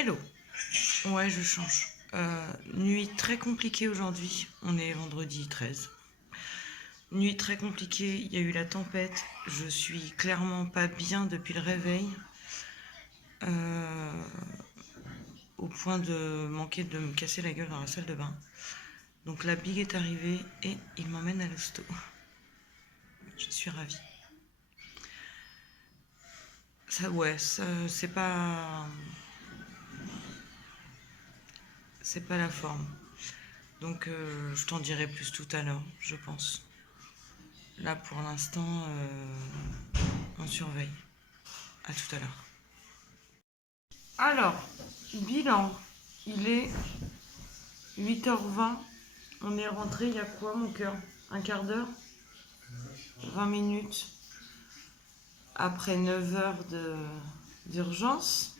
Hello. Ouais, je change. Nuit très compliquée aujourd'hui. On est vendredi 13. Nuit très compliquée, il y a eu la tempête. Je suis clairement pas bien depuis le réveil. Euh, Au point de manquer de me casser la gueule dans la salle de bain. Donc la big est arrivée et il m'emmène à l'hosto. Je suis ravie. Ça, ouais, c'est pas... C'est pas la forme. Donc je t'en dirai plus tout à l'heure, je pense. Là pour l'instant, on surveille. À tout à l'heure. Alors, bilan. Il est 8h20. On est rentré, il y a quoi mon cœur? Un quart d'heure? 20 minutes. Après 9 heures d'urgence.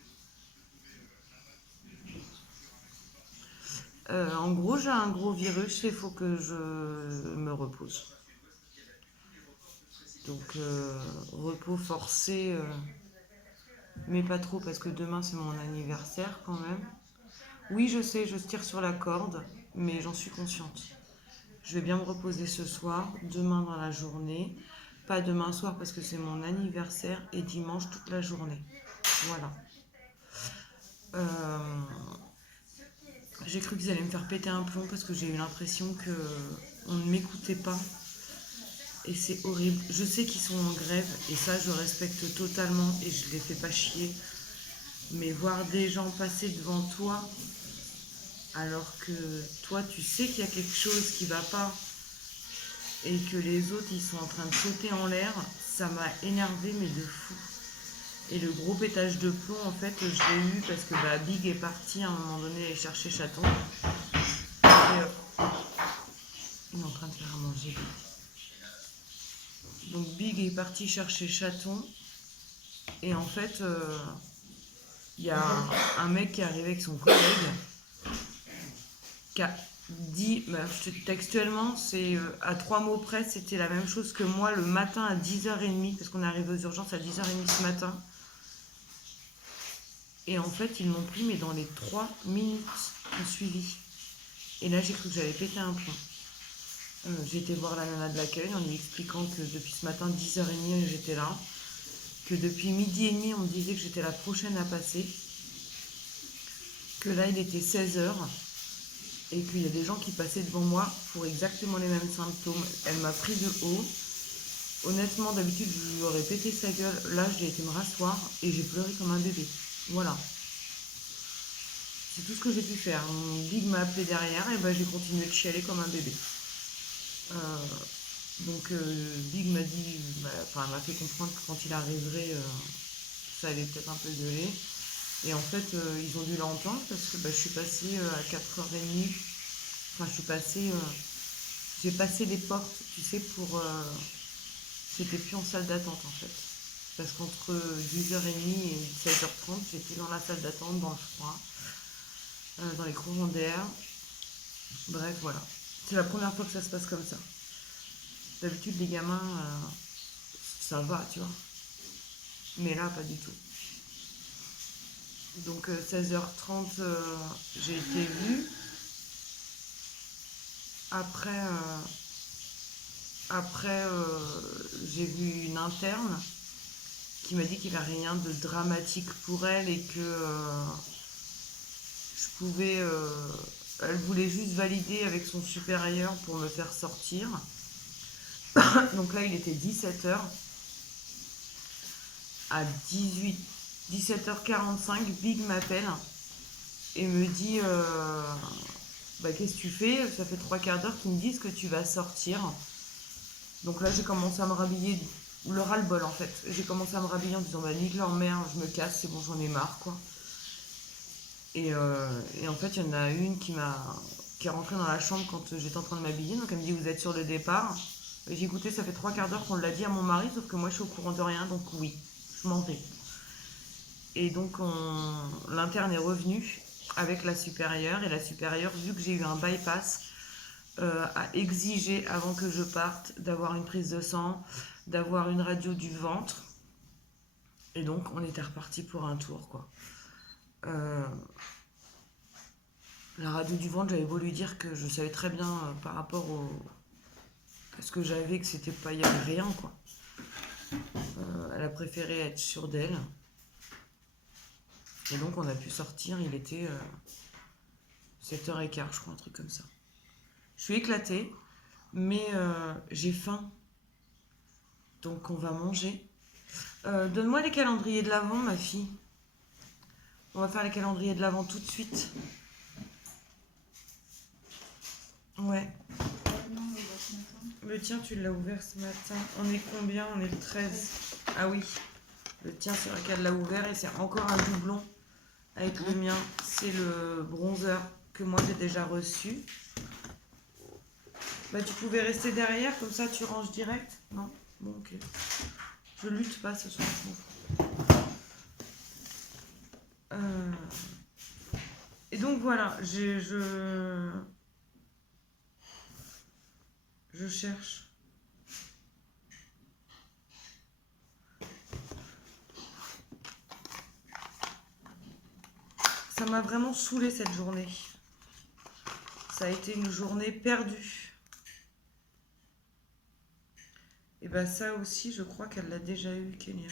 En gros, j'ai un gros virus et il faut que je me repose. Donc, repos forcé, mais pas trop parce que demain c'est mon anniversaire quand même. Oui, je sais, je tire sur la corde, mais j'en suis consciente. Je vais bien me reposer ce soir, demain dans la journée. Pas demain soir parce que c'est mon anniversaire et dimanche toute la journée. Voilà. Euh, j'ai cru qu'ils allaient me faire péter un plomb parce que j'ai eu l'impression qu'on ne m'écoutait pas. Et c'est horrible. Je sais qu'ils sont en grève et ça je respecte totalement et je les fais pas chier. Mais voir des gens passer devant toi alors que toi tu sais qu'il y a quelque chose qui va pas et que les autres ils sont en train de sauter en l'air, ça m'a énervé mais de fou. Et le gros pétage de plomb en fait je l'ai eu parce que Big est parti à un moment donné aller chercher Chaton. Et, il est en train de faire à manger. Donc Big est parti chercher Chaton et en fait il y a un mec qui est arrivé avec son collègue qui a dit, textuellement, c'est à 3 mots près, c'était la même chose que moi le matin à 10h30, parce qu'on est arrivé aux urgences à 10h30 ce matin. Et en fait, ils m'ont pris, mais dans les 3 minutes qui suivi. Et là, j'ai cru que j'allais péter un plomb. J'ai été voir la nana de l'accueil en lui expliquant que depuis ce matin, 10h30, j'étais là. Que depuis midi et demi, on me disait que j'étais la prochaine à passer. Que là, il était 16h. Et qu'il y a des gens qui passaient devant moi pour exactement les mêmes symptômes. Elle m'a pris de haut. Honnêtement, d'habitude, je lui aurais pété sa gueule. Là, j'ai été me rasseoir et j'ai pleuré comme un bébé. Voilà. C'est tout ce que j'ai pu faire. Mon Big m'a appelé derrière et j'ai continué de chialer comme un bébé. Donc Big m'a dit, elle m'a fait comprendre que quand il arriverait, ça allait peut-être un peu gueuler. Et en fait, ils ont dû l'entendre parce que je suis passée à 4h30. Enfin, j'ai passé les portes, tu sais, pour... j'étais plus en salle d'attente en fait. Parce qu'entre 10h30 et 16h30, j'étais dans la salle d'attente, dans le froid, dans les courants d'air. Bref, voilà. C'est la première fois que ça se passe comme ça. D'habitude, les gamins, ça va, tu vois. Mais là, pas du tout. Donc 16h30, j'ai été vue. Après, j'ai vu une interne qui m'a dit qu'il n'y avait rien de dramatique pour elle et que je pouvais... elle voulait juste valider avec son supérieur pour me faire sortir. Donc là, il était 17h. À 17h45, Big m'appelle et me dit qu'est-ce que tu fais? Ça fait 3 quarts d'heure qu'ils me disent que tu vas sortir. Donc là, j'ai commencé à me rhabiller, le ras-le-bol en fait. J'ai commencé à me rhabiller en disant nique leur mère, je me casse, c'est bon, j'en ai marre quoi. Et en fait, il y en a une qui est rentrée dans la chambre quand j'étais en train de m'habiller. Donc elle me dit, vous êtes sur le départ? Et j'ai écouté, ça fait 3 quarts d'heure qu'on l'a dit à mon mari, sauf que moi je suis au courant de rien, donc oui, je m'en vais. Et donc l'interne est revenu avec la supérieure, et la supérieure, vu que j'ai eu un bypass, a exigé avant que je parte d'avoir une prise de sang, d'avoir une radio du ventre. Et donc on était reparti pour un tour quoi. La radio du ventre, j'avais beau lui dire que je savais très bien par rapport à ce que j'avais, que c'était pas, il y avait rien quoi. Elle a préféré être sûre d'elle. Et donc on a pu sortir, il était 7h15, je crois, un truc comme ça. Je suis éclatée, mais j'ai faim. Donc on va manger. Donne-moi les calendriers de l'Avent, ma fille. On va faire les calendriers de l'Avent tout de suite. Ouais. Le tien, tu l'as ouvert ce matin. On est combien? On est le 13. Ah oui. Le tien, c'est vrai qu'elle l'a ouvert et c'est encore un doublon avec le mien. C'est le bronzer que moi j'ai déjà reçu. Bah, tu pouvais rester derrière, comme ça tu ranges direct. Non? Bon, ok. Je lutte pas ce soir, je m'en fous. Et donc voilà, je cherche. Ça m'a vraiment saoulée cette journée. Ça a été une journée perdue. Et bah ça aussi, je crois qu'elle l'a déjà eu, Kélia.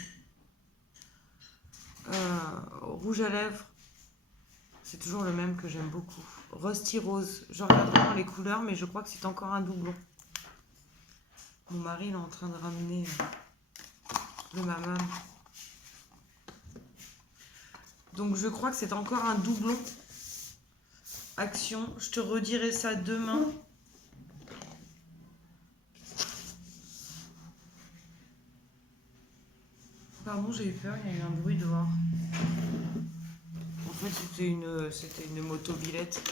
Rouge à lèvres. C'est toujours le même que j'aime beaucoup. Rusty Rose. Je regarde vraiment les couleurs, mais je crois que c'est encore un doublon. Mon mari il est en train de ramener le mamam. Donc je crois que c'est encore un doublon. Action. Je te redirai ça demain. Pardon, j'ai eu peur, il y a eu un bruit dehors. En fait, c'était une motobilette.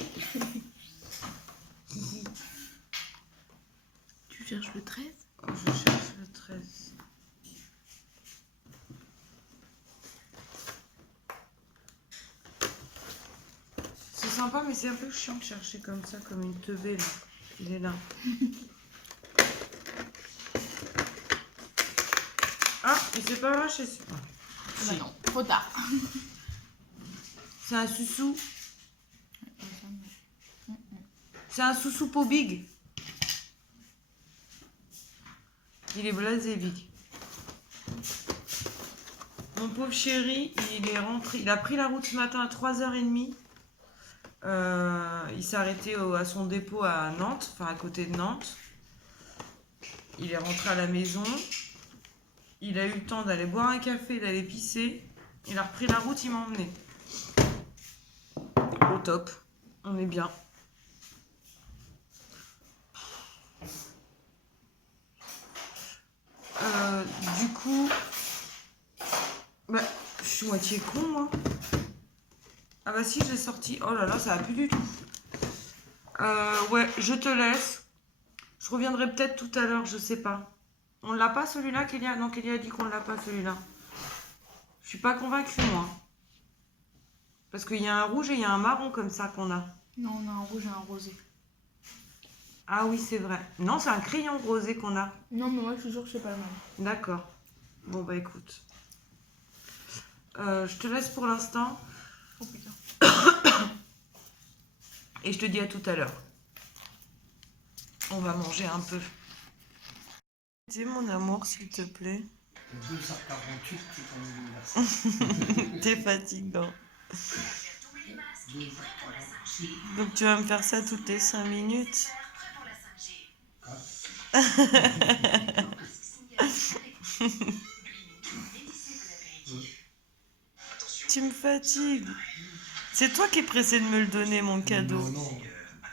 Tu cherches le 13? Je cherche le 13. C'est sympa, mais c'est un peu chiant de chercher comme ça, comme une teubée, là. Il est là. Ah, il s'est pas arraché. Ah bah non, trop tard. C'est un soussou. C'est un soussou pour Big. Il est blasé, Big. Mon pauvre chéri, il est rentré. Il a pris la route ce matin à 3h30. Il s'est arrêté à son dépôt à Nantes, enfin à côté de Nantes. Il est rentré à la maison. Il a eu le temps d'aller boire un café, d'aller pisser. Il a repris la route, il m'a emmené. Au top. On est bien. Du coup, bah, je suis moitié con, moi. Ah bah si, je l'ai sorti. Oh là là, ça va plus du tout. Ouais, je te laisse. Je reviendrai peut-être tout à l'heure, je sais pas. On l'a pas celui-là, Kélia? Non, Kélia a dit qu'on l'a pas celui-là. Je suis pas convaincue, moi. Parce qu'il y a un rouge et il y a un marron comme ça qu'on a. Non, on a un rouge et un rosé. Ah oui, c'est vrai. Non, c'est un crayon rosé qu'on a. Non, mais moi je suis sûre que c'est pas le même. D'accord. Bon bah écoute. Je te laisse pour l'instant. Oh putain. Et je te dis à tout à l'heure. On va manger un peu. Dis mon amour, s'il te plaît. 2h48, c'est ton anniversaire. T'es fatigant. 2h48. Donc tu vas me faire ça toutes les 5 minutes. Tu me fatigues. C'est toi qui es pressé de me le donner, mon cadeau. Non, non,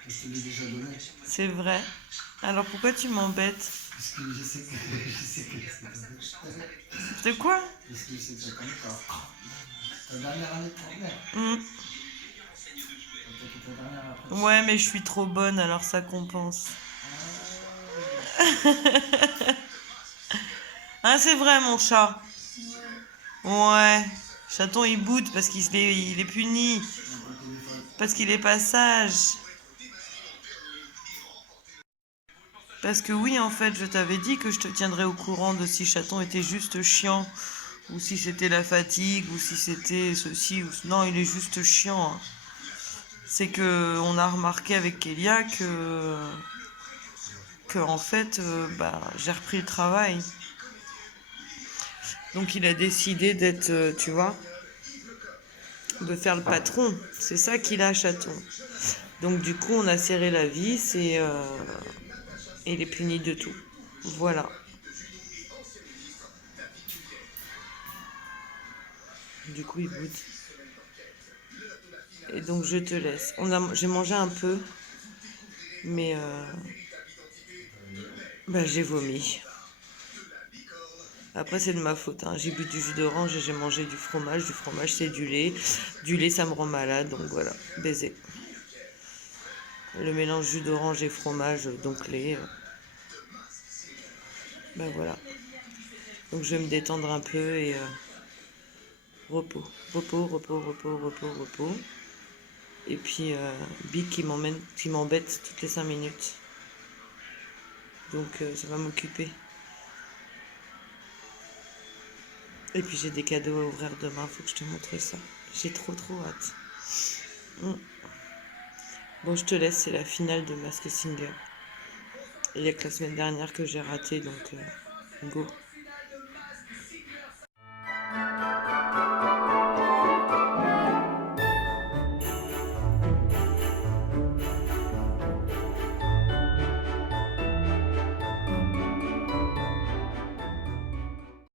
je te l'ai déjà donné. C'est vrai. Alors pourquoi tu m'embêtes? Parce que je sais que c'est comme De quoi? Parce que c'est comme ça. Ta dernière année de première. Ta dernière après. Ouais, mais je suis trop bonne, alors ça compense. Ah, c'est vrai, mon chat. Ouais. Chaton, il boude parce qu'il est puni. Parce qu'il est pas sage. Parce que oui, en fait, je t'avais dit que je te tiendrais au courant de si Chaton était juste chiant ou si c'était la fatigue, ou si c'était ceci, ou... Non, il est juste chiant. Hein. C'est que on a remarqué avec Kélia que en fait, j'ai repris le travail. Donc il a décidé d'être, tu vois, de faire le patron. C'est ça qu'il a, chaton. Donc du coup, on a serré la vis et il est puni de tout. Voilà. Du coup, il boude. Et donc, je te laisse. J'ai mangé un peu, mais j'ai vomi. Après, c'est de ma faute. Hein. J'ai bu du jus d'orange et j'ai mangé du fromage. Du fromage, c'est du lait. Du lait, ça me rend malade. Donc voilà, baiser. Le mélange jus d'orange et fromage, donc lait. Voilà. Donc je vais me détendre un peu et repos. Repos, repos, repos, repos, repos. Et puis Bic qui m'embête toutes les 5 minutes. Donc ça va m'occuper. Et puis j'ai des cadeaux à ouvrir demain, faut que je te montre ça. J'ai trop hâte. Bon, je te laisse, c'est la finale de Mask Singer. Il y a que la semaine dernière que j'ai raté, donc go.